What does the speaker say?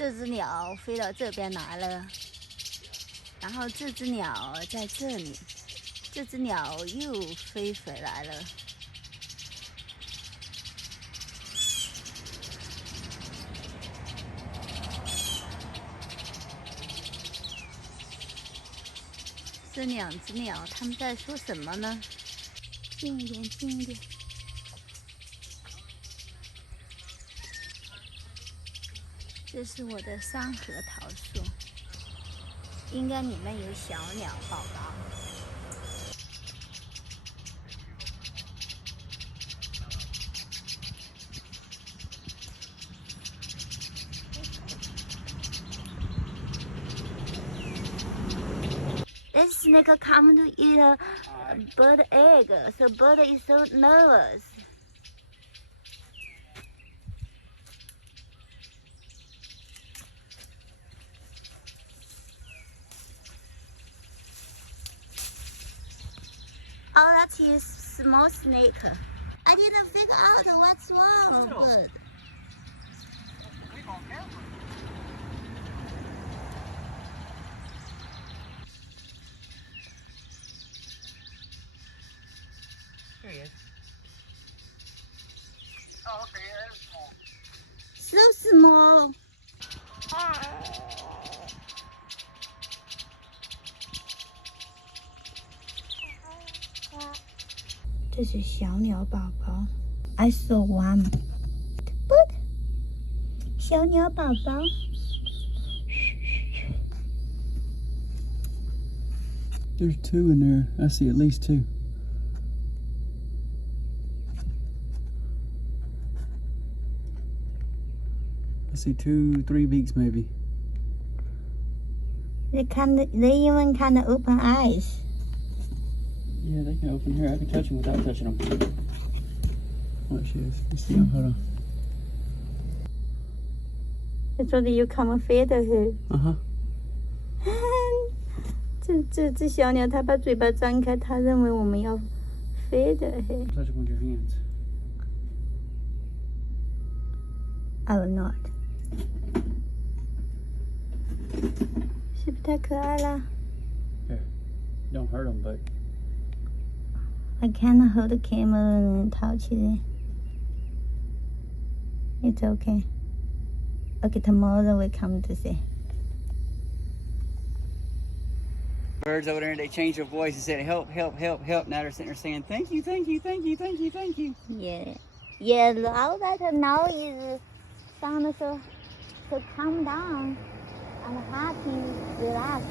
这只鸟飞到这边来了，然后这只鸟在这里，这只鸟又飞回来了。这两只鸟，它们在说什么呢？近一点，近一点。这是我的三核桃树，应该里面有小鸟宝宝。This snake come to eat a bird egg, so bird is so nervous. Oh, that's his small snake. I didn't figure out what's wrong with bird. Here he is. Oh, okay, that's small. So small. 这是小鸟宝宝 ，I saw one. But 小鸟宝宝， There's two in there. I see at least two. I see 2, 3 beaks maybe. they even kind of open eyes. Yeah, they can open here. I can touch them without touching them. What she is? Let's see. Hold on. So that you come and feed her. Uh-huh. 这只小鸟，它把嘴巴张开，它认为我们要飞的。 Touch them with your hands. I will not. 是不是太可爱了 Here. Don't hurt them, but... I cannot hold the camera and touch it. It's okay. Okay, tomorrow we come to see. Birds over there, they changed their voice and said, help, help, help, help. Now they're sitting there saying, thank you, thank you, thank you, thank you, thank you. Yeah. Yeah, all that now is sound so calm down and happy, relax.